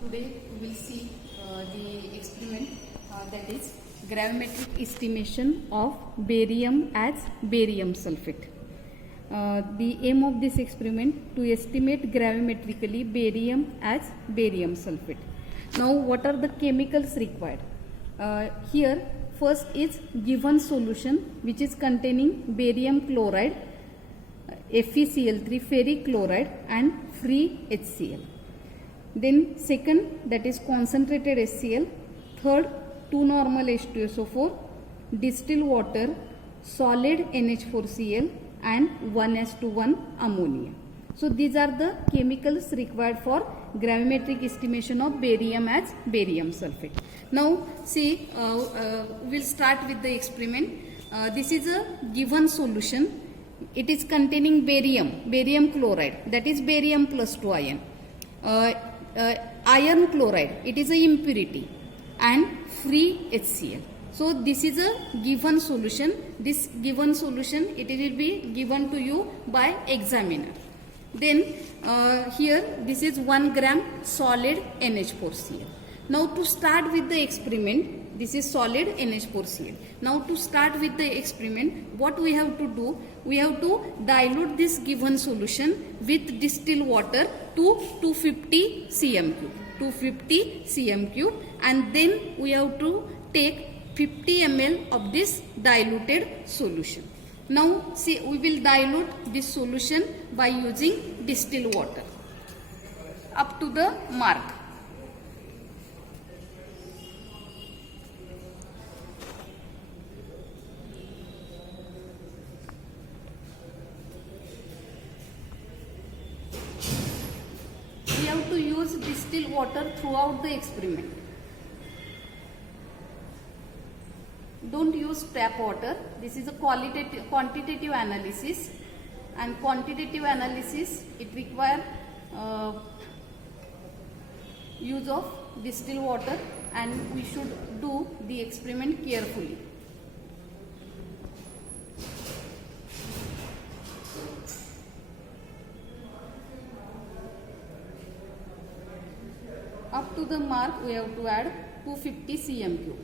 Today we will see the experiment that is gravimetric estimation of barium as barium sulfate. The aim of this experiment to estimate gravimetrically barium as barium sulfate. Now what are the chemicals required? Here first is given solution which is containing barium chloride, FeCl3 ferric chloride and free HCl. Then second, that is concentrated HCl. Third, 2 normal H2SO4, distilled water, solid NH4Cl and 1s1 ammonia. So these are the chemicals required for gravimetric estimation of barium as barium sulfate. Now see, we'll start with the experiment. This is a given solution. It is containing barium chloride, that is barium plus 2 ion. Iron chloride, it is a impurity, and free HCl. So this is a given solution. This given solution, it will be given to you by examiner. Then here this is 1 gram solid NH4Cl. Now to start with the experiment, this is solid NH4Cl. Now to start with the experiment, what we have to do, we have to dilute this given solution with distilled water to 250 cm cube. 250 cm cube, and then we have to take 50 ml of this diluted solution. Now see, we will dilute this solution by using distilled water up to the mark. We have to use distilled water throughout the experiment. Don't use tap water. This is a quantitative analysis, and quantitative analysis, it requires use of distilled water, and we should do the experiment carefully. Up to the mark, we have to add 250 cm cube.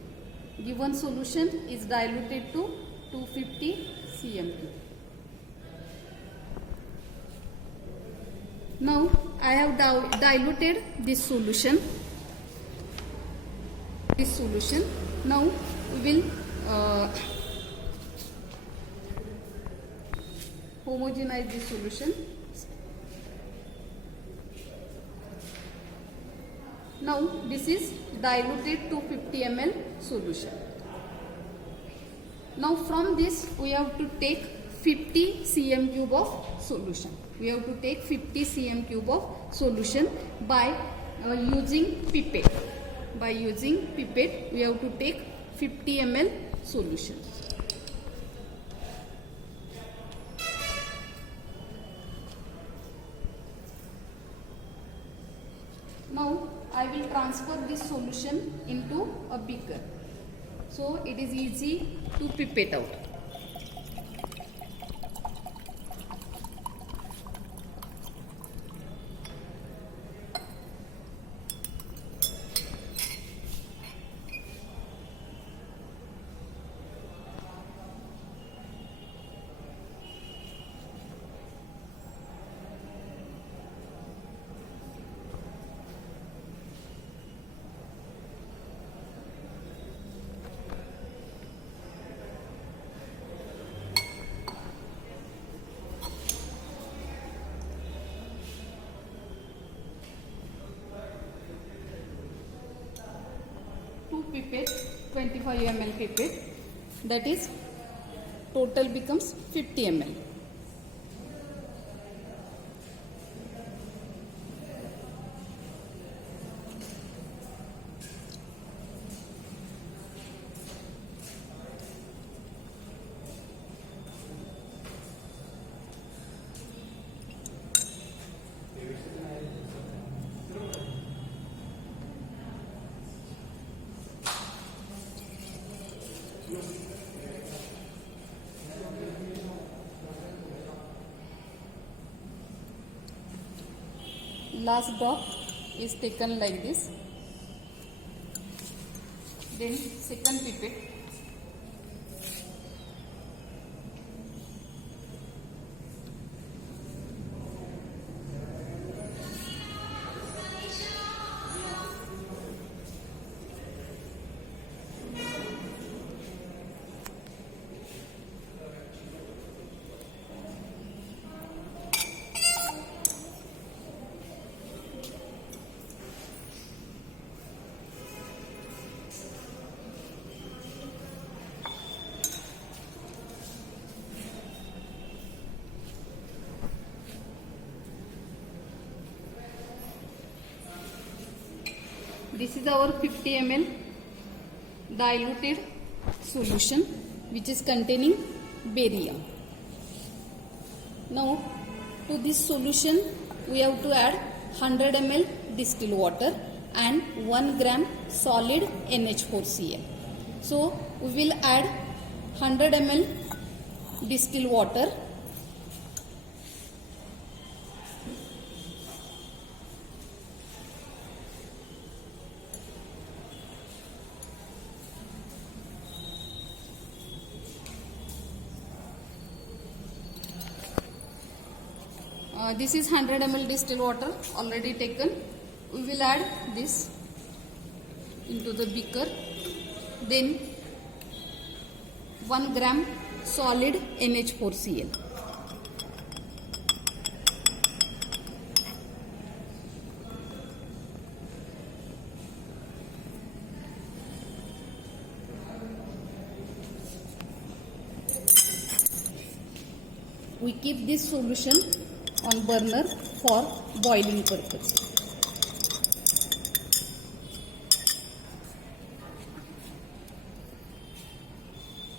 Given solution is diluted to 250 cm cube. Now I have diluted this solution. Now we will homogenize this solution. Now this is diluted 250 ml solution. Now from this we have to take 50 cm cube of solution. We have to take 50 cm cube of solution by using pipette. By using pipette we have to take 50 ml solution. Now I will transfer this solution into a beaker, so it is easy to pipette out. Pipette, 25 ml pipette, that is total becomes 50 ml. Last drop is taken like this. Then second pipette. This is our 50 ml diluted solution which is containing barium. Now to this solution we have to add 100 ml distilled water and 1 gram solid NH4Cl. So we will add 100 ml distilled water. This is 100 ml distilled water already taken. We will add this into the beaker. Then 1 gram solid NH4Cl. We keep this solution on burner for boiling purpose.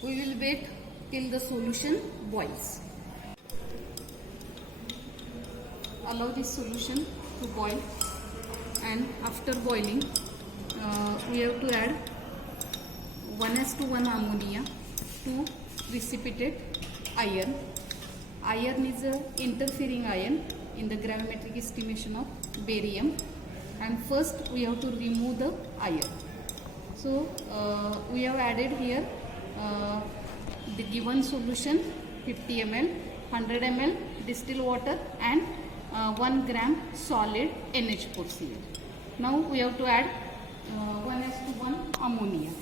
We will wait till the solution boils. Allow this solution to boil, and after boiling we have to add 1:1 ammonia to precipitate iron. Iron is an interfering ion in the gravimetric estimation of barium, and first we have to remove the iron. So we have added here the given solution 50 ml, 100 ml distilled water and 1 gram solid NH4Cl. Now we have to add 1:1 ammonia.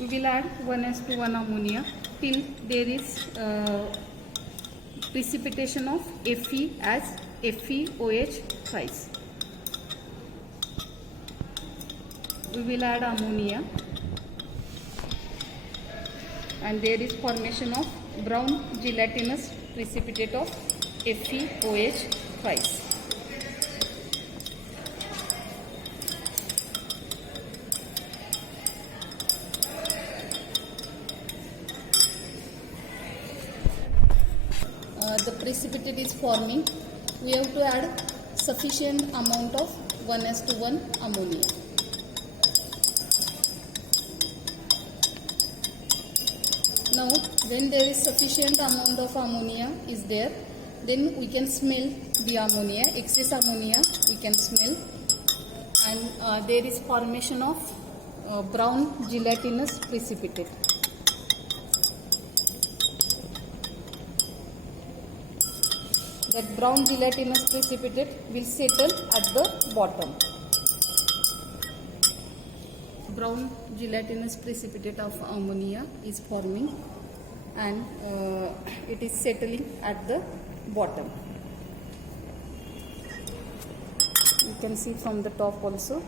We will add 1:1 ammonia till there is precipitation of Fe as FeOH thrice. We will add ammonia and there is formation of brown gelatinous precipitate of FeOH thrice. The precipitate is forming. We have to add sufficient amount of 1:1 ammonia. Now when there is sufficient amount of ammonia is there, then we can smell the ammonia, excess ammonia we can smell, and there is formation of brown gelatinous precipitate. That brown gelatinous precipitate will settle at the bottom. Brown gelatinous precipitate of ammonia is forming, and it is settling at the bottom. You can see from the top also.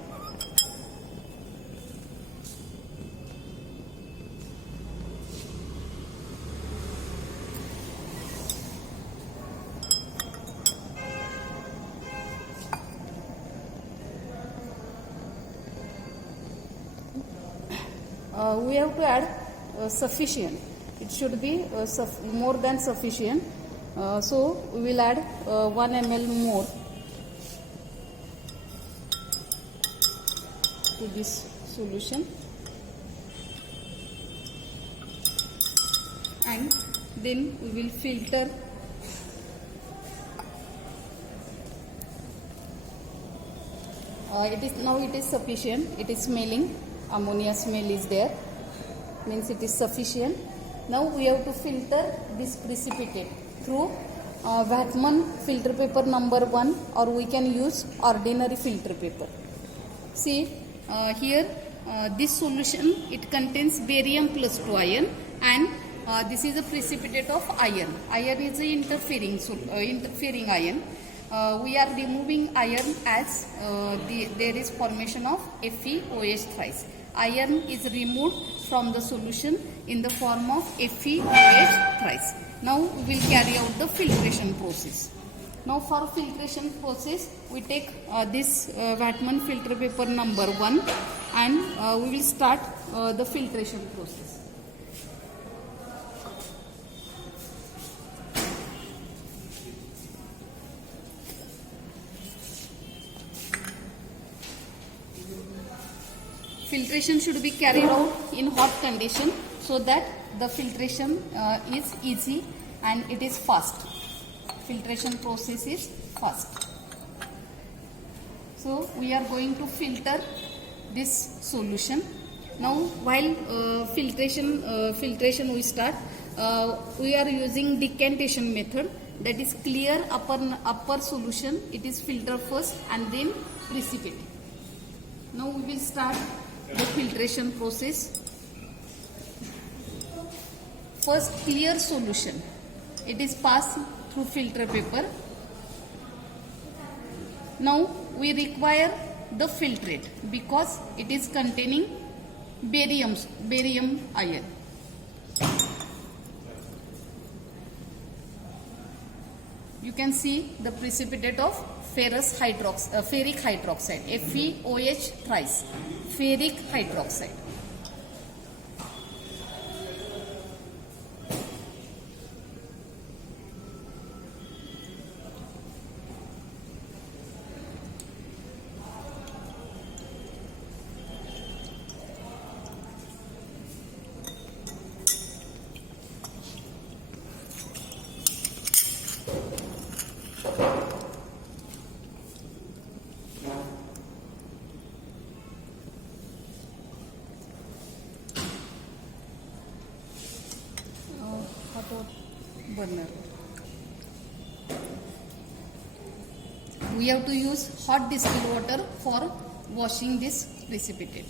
We have to add sufficient. It should be more than sufficient. So we will add 1 ml more to this solution, and then we will filter. It is sufficient. It is smelling. Ammonia smell is there. Means it is sufficient. Now we have to filter this precipitate through Vatman filter paper number 1, or we can use ordinary filter paper. See here this solution, it contains barium plus 2 ion, and this is a precipitate of iron. Iron is an interfering ion. We are removing iron as there is formation of FeOH thrice. Iron is removed from the solution in the form of FeOH thrice. Now we will carry out the filtration process. Now for filtration process, we take this Vatman filter paper number 1, and we will start the filtration process. Filtration should be carried out in hot condition so that the filtration is easy and it is fast. Filtration process is fast. So we are going to filter this solution. Now while filtration we start, we are using decantation method, that is clear upper solution, it is filtered first and then precipitate. Now we will start the filtration process. First, clear solution, it is passed through filter paper. Now we require the filtrate because it is containing barium ion. You can see the precipitate of ferric hydroxide, FeOH thrice, ferric hydroxide. Burner. We have to use hot distilled water for washing this precipitate.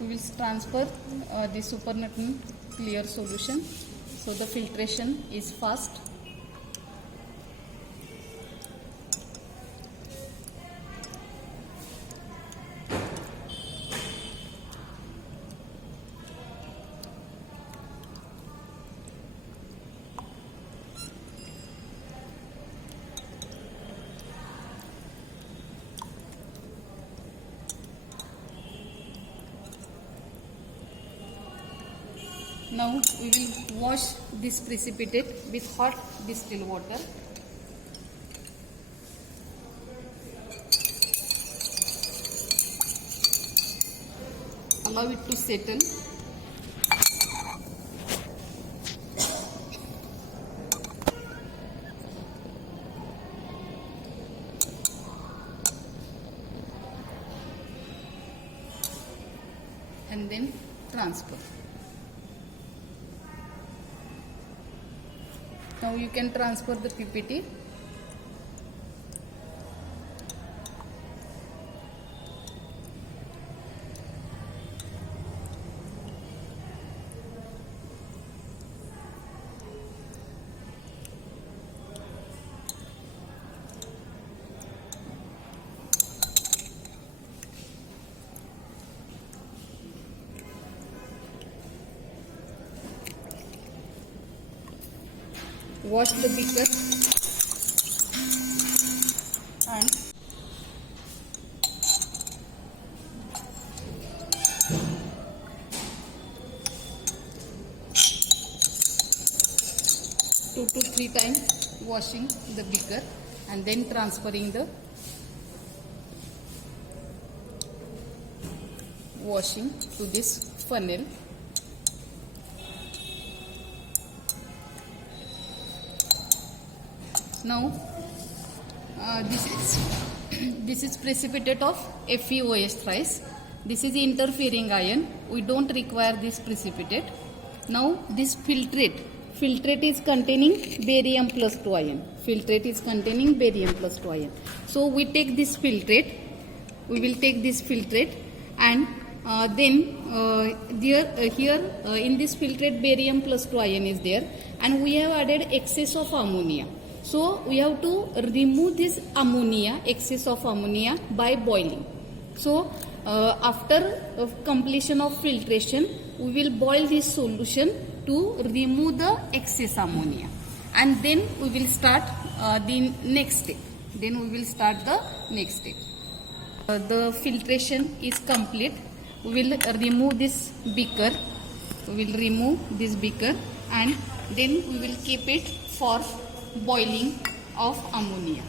We will transfer the supernatant clear solution, so the filtration is fast. Now we will wash this precipitate with hot distilled water. Allow it to settle. And then transfer. Now you can transfer the PPT. Wash the beaker and 2 to 3 times washing the beaker and then transferring the washing to this funnel. Now this is precipitate of FeOH thrice. This is interfering ion. We don't require this precipitate. Now this filtrate is containing barium plus 2 ion. Filtrate is containing barium plus 2 ion. So we take this filtrate. We will take this filtrate and then here in this filtrate barium plus 2 ion is there, and we have added excess of ammonia. So we have to remove this ammonia, excess of ammonia, by boiling. So after completion of filtration, we will boil this solution to remove the excess ammonia, and then we will start the next step. The filtration is complete. We will remove this beaker. And then we will keep it for boiling of ammonia.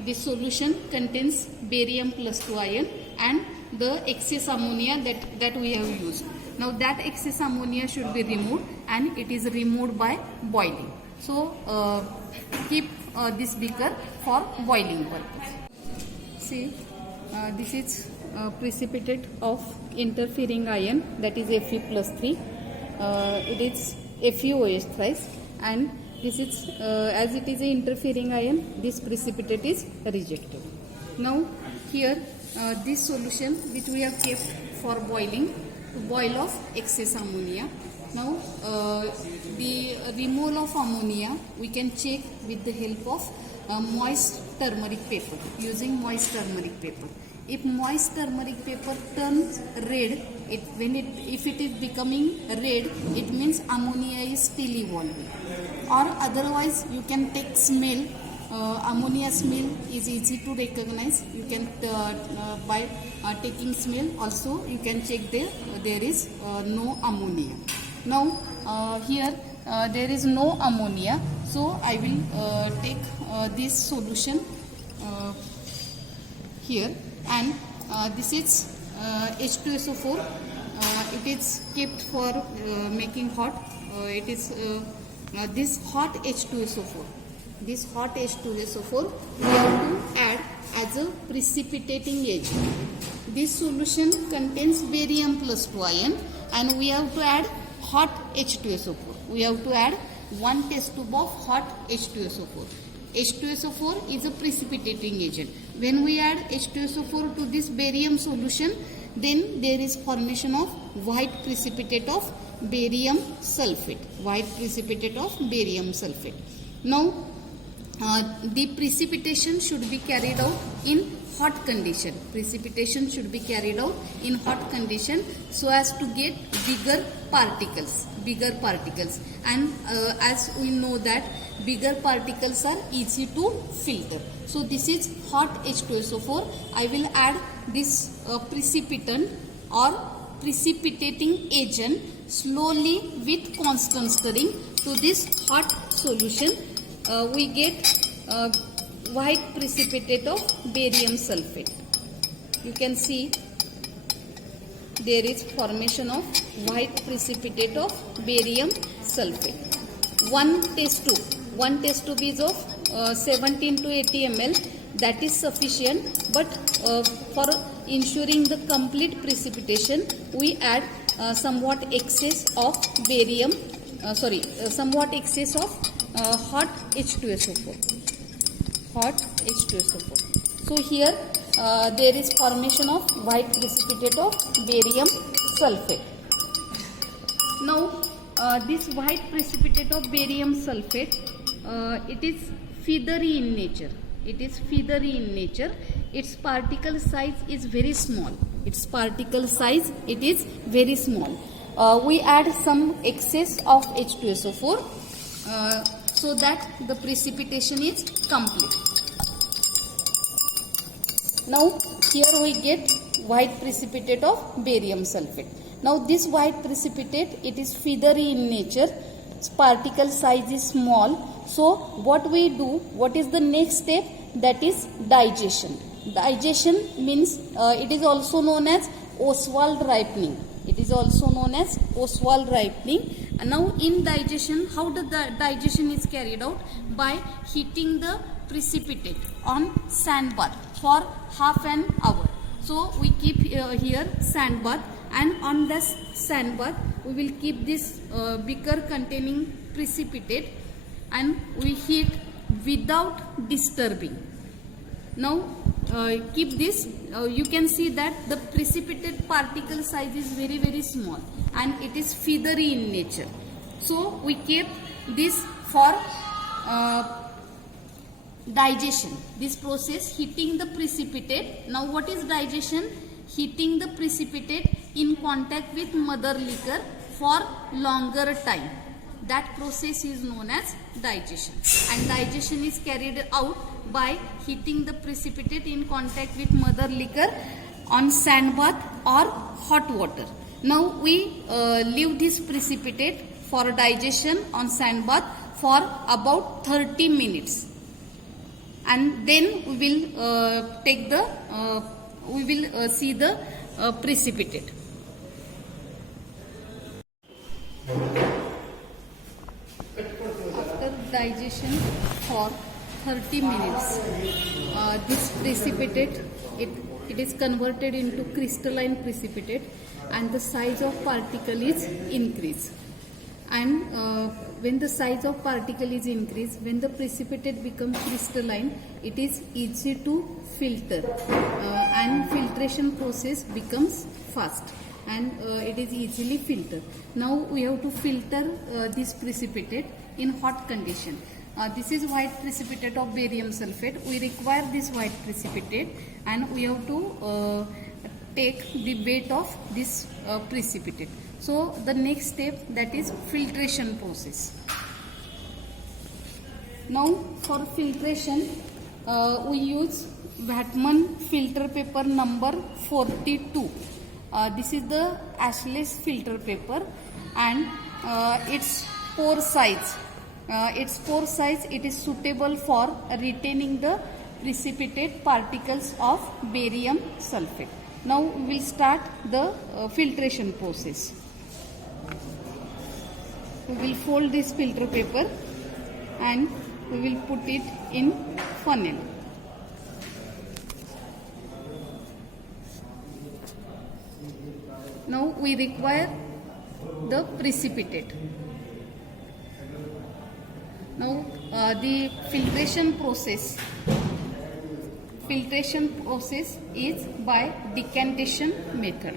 This solution contains barium plus 2 ion and the excess ammonia that we have used. Now that excess ammonia should be removed, and it is removed by boiling. So keep this beaker for boiling purpose. See, this is precipitate of interfering ion, that is Fe plus 3. It is FeOH thrice, and this is as it is an interfering ion, this precipitate is rejected. Now here this solution which we have kept for boiling, to boil of excess ammonia. Now the removal of ammonia we can check with the help of moist turmeric paper, using moist turmeric paper. If moist turmeric paper turns red, if it is becoming red, it means ammonia is still evolving. Or otherwise you can take smell. Ammonia smell is easy to recognize. You can by taking smell also you can check there is no ammonia. Now here there is no ammonia, so I will take this solution here, and this is H2SO4. It is kept for making hot. It is this hot H2SO4. This hot H2SO4 we have to add as a precipitating agent. This solution contains barium plus 2 ion, and we have to add hot H2SO4. We have to add 1 test tube of hot H2SO4. H2SO4 is a precipitating agent. When we add H2SO4 to this barium solution, then there is formation of white precipitate of barium sulfate. Now the precipitation should be carried out in hot condition. So as to get bigger particles. And as we know that bigger particles are easy to filter. So this is hot H2SO4. I will add this precipitant or precipitating agent slowly with constant stirring to this hot solution. We get white precipitate of barium sulfate. You can see there is formation of white precipitate of barium sulfate. One test tube is of 17 to 80 ml. That is sufficient, but for ensuring the complete precipitation, we add somewhat excess of hot H2SO4. So here there is formation of white precipitate of barium sulfate. Now this white precipitate of barium sulfate, it is feathery in nature. Its particle size is very small. We add some excess of H2SO4 so that the precipitation is complete. Now here we get white precipitate of barium sulfate. Now this white precipitate, it is feathery in nature. particle size is small. So what we do, what is the next step? That is digestion. Digestion means it is also known as Ostwald ripening. It is also known as Ostwald ripening. And now in digestion, how the digestion is carried out? By heating the precipitate on sand bath for half an hour. So we keep here sand bath, and on this sand bath we will keep this beaker containing precipitate, and we heat without disturbing. Now keep this, you can see that the precipitate particle size is very small and it is feathery in nature. So we keep this for digestion. This process, heating the precipitate. Now what is digestion? Heating the precipitate in contact with mother liquor for longer time. That process is known as digestion, and digestion is carried out by heating the precipitate in contact with mother liquor on sand bath or hot water. Now we leave this precipitate for digestion on sand bath for about 30 minutes, and then we will take the we will see the precipitate. After digestion for 30 minutes, this precipitate, it is converted into crystalline precipitate, and the size of particle is increased. And when the size of particle is increased, when the precipitate becomes crystalline, it is easy to filter, and filtration process becomes fast, and it is easily filtered. Now we have to filter this precipitate in hot condition. This is white precipitate of barium sulfate. We require this white precipitate, and we have to take the weight of this precipitate. So the next step, that is filtration process. Now for filtration, we use Vatman filter paper number 42. This is the ashless filter paper, and its pore size. It is suitable for retaining the precipitate particles of barium sulfate. Now we will start the filtration process. We will fold this filter paper and we will put it in funnel. Now we require the precipitate. Now the filtration process is by decantation method.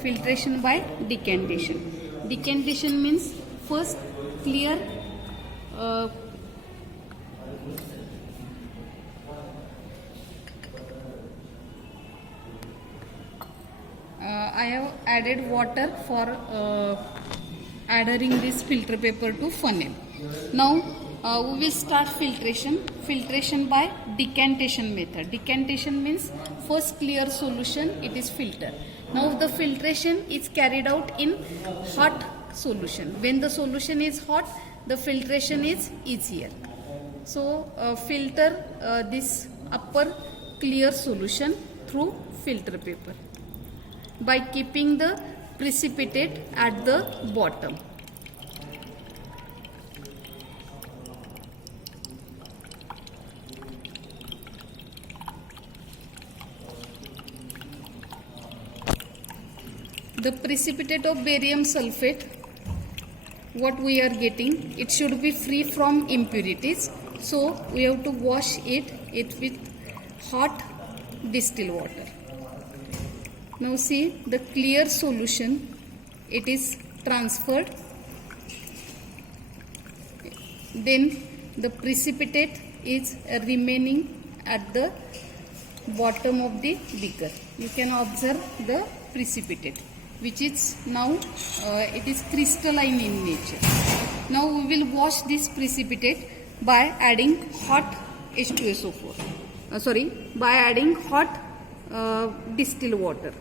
Filtration by decantation. Decantation means first clear I have added water for adhering this filter paper to funnel. Now we will start filtration by decantation method. Decantation means first clear solution, it is filtered. Now the filtration is carried out in hot solution. When the solution is hot, the filtration is easier. So filter this upper clear solution through filter paper by keeping the precipitate at the bottom. The precipitate of barium sulfate, what we are getting, it should be free from impurities. So we have to wash it with hot distilled water. Now see the clear solution, it is transferred. Then the precipitate is remaining at the bottom of the beaker. You can observe the precipitate, which is now it is crystalline in nature. Now we will wash this precipitate by adding hot H2SO4. By adding hot distilled water.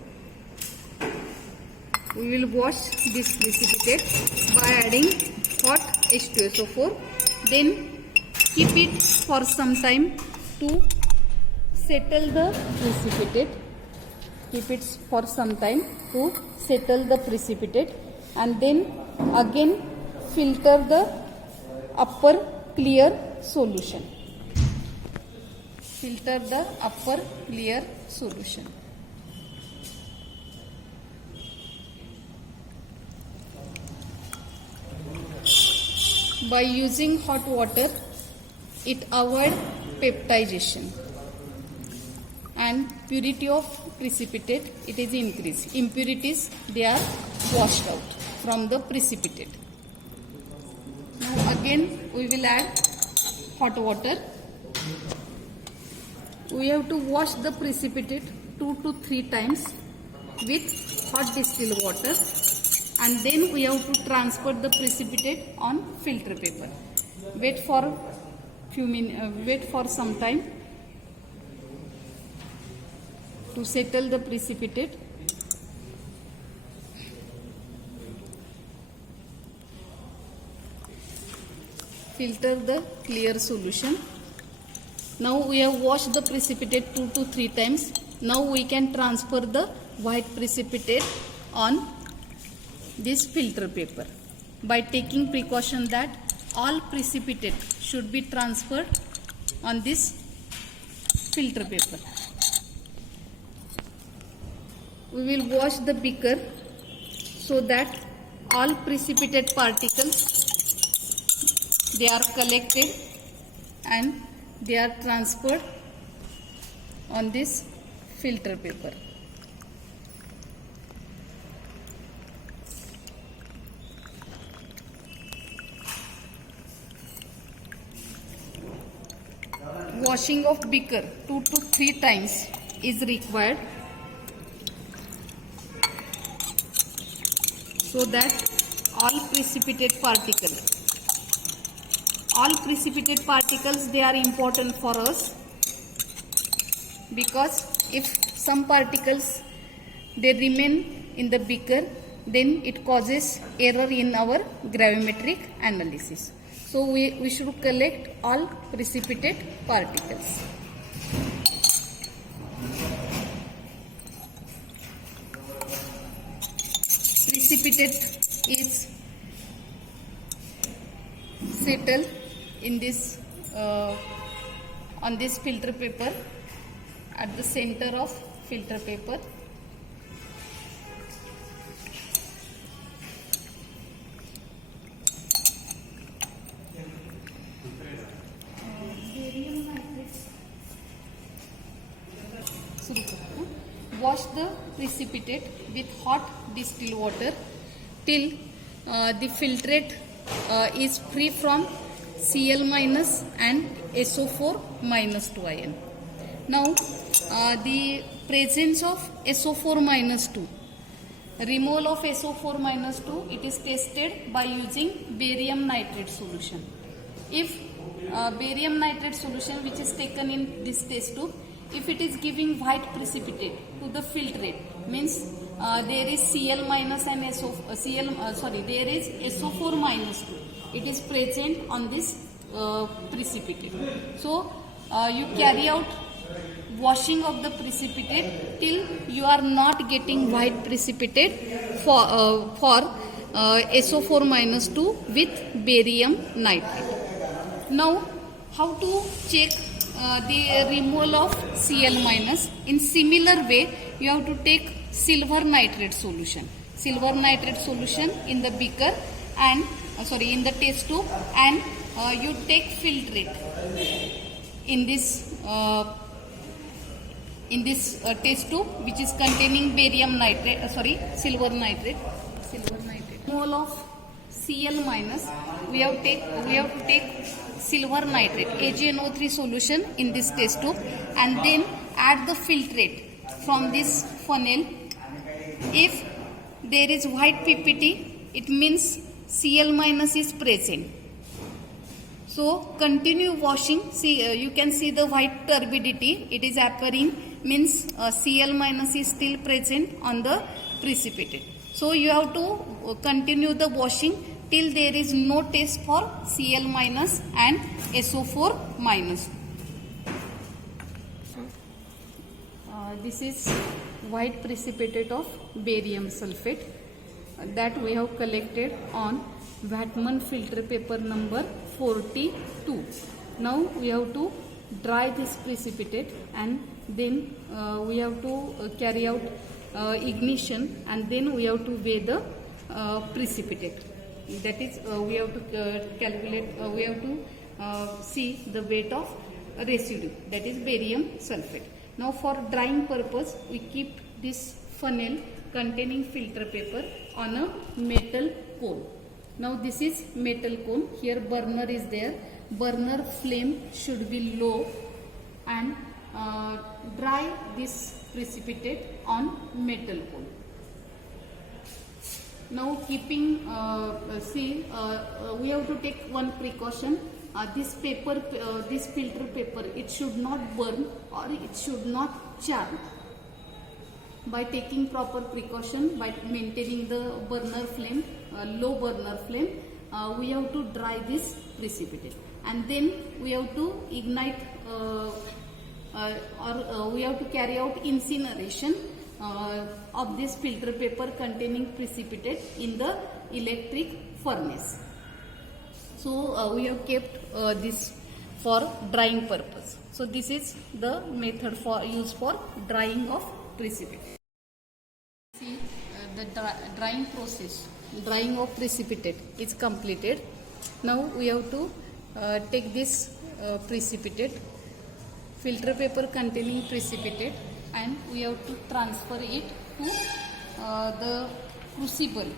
We will wash this precipitate by adding hot H2SO4. Then keep it for some time to settle the precipitate. Keep it for some time to settle the precipitate, and then again filter the upper clear solution. Filter the upper clear solution. By using hot water, it avoids peptization, and purity of precipitate it is increased. Impurities they are washed out from the precipitate. Now again we will add hot water. We have to wash the precipitate 2 to 3 times with hot distilled water, and then we have to transfer the precipitate on filter paper. Wait for some time to settle the precipitate. Filter the clear solution. Now we have washed the precipitate 2 to 3 times. Now we can transfer the white precipitate on this filter paper by taking precaution that all precipitate should be transferred on this filter paper. We will wash the beaker so that all precipitate particles they are collected and they are transferred on this filter paper. Washing of beaker 2 to 3 times is required so that all precipitate particles they are important for us, because if some particles they remain in the beaker, then it causes error in our gravimetric analysis. So we should collect all precipitate particles. Precipitate is settled in this on this filter paper at the center of filter paper. Wash the precipitate with hot distilled water till the filtrate is free from Cl minus and SO4 minus 2 ion. Now the presence of SO4 minus 2, removal of SO4 minus 2, it is tested by using barium nitrate solution. If barium nitrate solution which is taken in this test tube, if it is giving white precipitate to the filtrate, means there is Cl minus and there is SO4 minus 2. It is present on this precipitate. So you carry out washing of the precipitate till you are not getting white precipitate for SO4 minus 2 with barium nitrate. Now how to check the removal of Cl minus? In similar way, you have to take silver nitrate solution. Silver nitrate solution in the beaker and in the test tube, and you take filtrate in this test tube which is containing barium nitrate, silver nitrate. Removal of Cl minus, we have to take silver nitrate AgNO3 solution in this test tube and then add the filtrate from this funnel. If there is white PPT, it means Cl minus is present. So continue washing. See, you can see the white turbidity. It is appearing, means Cl minus is still present on the precipitate. So you have to continue the washing till there is no test for Cl minus and SO4 minus. This is white precipitate of barium sulfate that we have collected on Whatman filter paper number 42. Now we have to dry this precipitate, and then we have to carry out ignition, and then we have to weigh the precipitate. That is, we have to calculate, we have to see the weight of residue, that is barium sulfate. Now for drying purpose, we keep this funnel containing filter paper on a metal cone. Now this is metal cone. Here burner is there. Burner flame should be low, and dry this precipitate on metal cone. Now keeping, we have to take one precaution. This paper, this filter paper, it should not burn or it should not char. By taking proper precaution, by maintaining the burner flame, low burner flame, we have to dry this precipitate, and then we have to ignite or we have to carry out incineration of this filter paper containing precipitate in the electric furnace. So we have kept this for drying purpose. So this is the method for use for drying of precipitate. See the drying process, drying of precipitate is completed. Now we have to take this precipitate, filter paper containing precipitate, and we have to transfer it to the crucible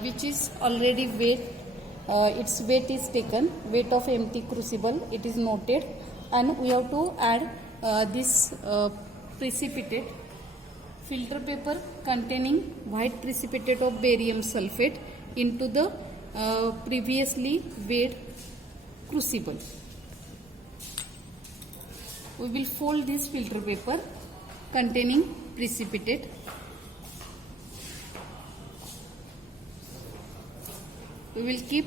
which is already weighed. Its weight is taken, weight of empty crucible, it is noted, and we have to add this precipitate, filter paper containing white precipitate of barium sulfate into the previously weighed crucible. We will fold this filter paper containing precipitate. We will keep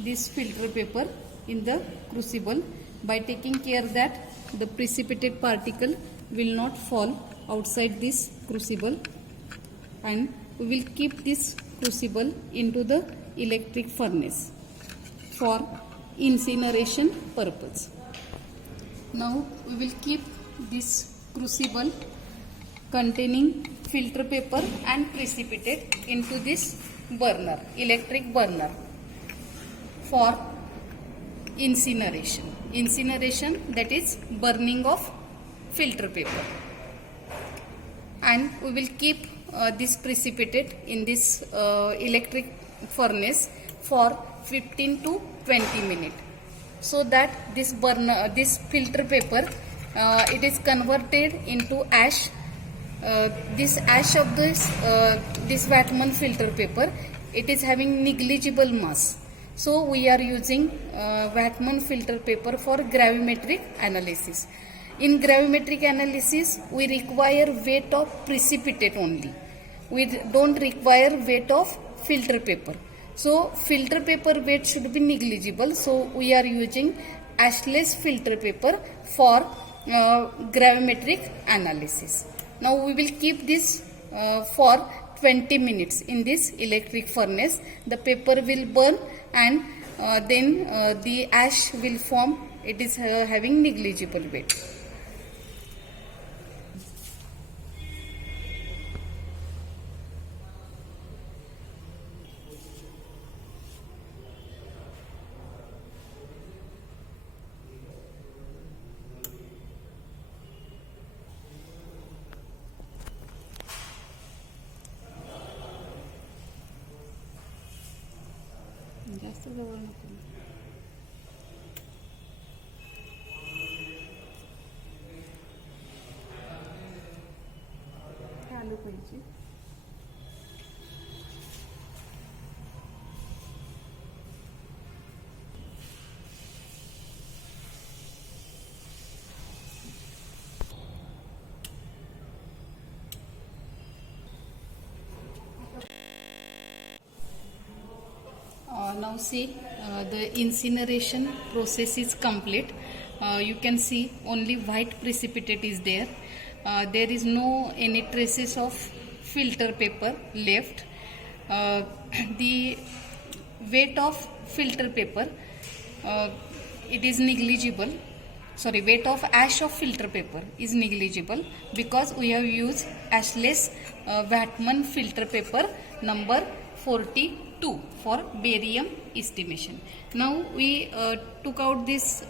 this filter paper in the crucible by taking care that the precipitate particle will not fall outside this crucible, and we will keep this crucible into the electric furnace for incineration purpose. Now we will keep this crucible containing filter paper and precipitate into this burner, electric burner, for incineration. Incineration, that is burning of filter paper. And we will keep this precipitate in this electric furnace for 15 to 20 minutes, so that this burner, this filter paper, it is converted into ash. This ash of this Whatman filter paper, it is having negligible mass. So we are using Whatman filter paper for gravimetric analysis. In gravimetric analysis, we require weight of precipitate only. We don't require weight of filter paper. So filter paper weight should be negligible. So we are using ashless filter paper for gravimetric analysis. Now we will keep this for 20 minutes in this electric furnace. The paper will burn, and then the ash will form. It is having negligible weight. जास्त जवळ नको. आलं पाहिजे. Now see, the incineration process is complete. You can see only white precipitate is there. There is no any traces of filter paper left. The weight of filter paper, it is negligible. Sorry, weight of ash of filter paper is negligible because we have used ashless Wattmann filter paper number 42 for barium estimation. Now we took out this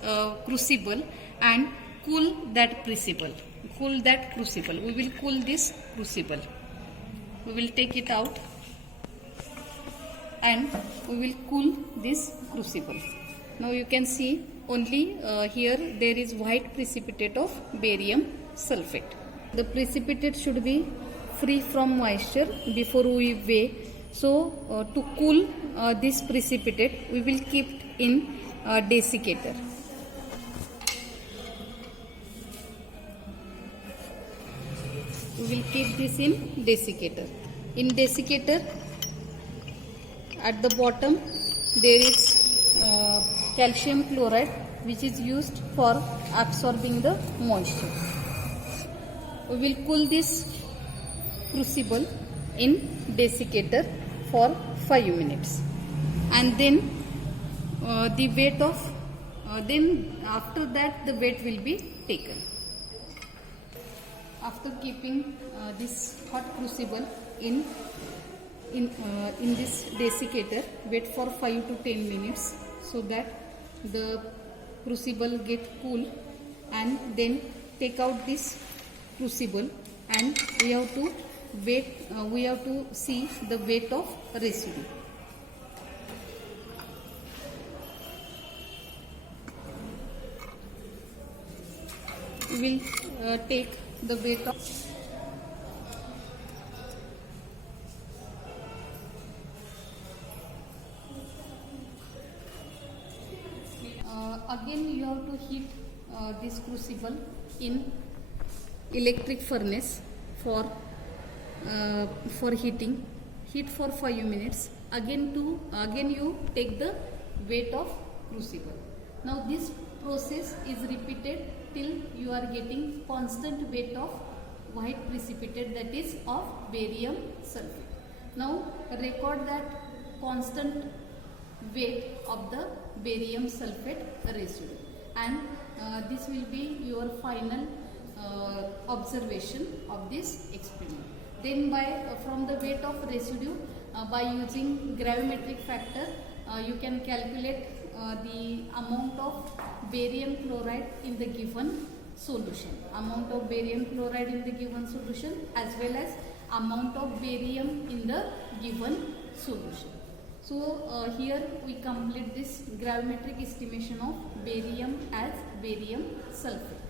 crucible and cool that crucible. We will cool this crucible. We will take it out and we will cool this crucible. Now you can see only here there is white precipitate of barium sulfate. The precipitate should be free from moisture before we weigh. So to cool this precipitate, we will keep it in desiccator. We will keep this in desiccator. In desiccator, at the bottom there is calcium chloride, which is used for absorbing the moisture. We will cool this crucible in desiccator for 5 minutes, and then the weight of then after that the weight will be taken. After keeping this hot crucible in this desiccator, wait for 5 to 10 minutes so that the crucible get cool, and then take out this crucible, and we have to wait. We have to see the weight of residue. We will take the weight of again you have to heat this crucible in electric furnace for heating. Heat for 5 minutes. Again you take the weight of crucible. Now this process is repeated till you are getting constant weight of white precipitate, that is of barium sulfate. Now record that constant weight of the barium sulfate residue, and this will be your final observation of this experiment. Then from the weight of residue, by using gravimetric factor, you can calculate the amount of barium chloride in the given solution, as well as amount of barium in the given solution. So here we complete this gravimetric estimation of barium as barium sulfate.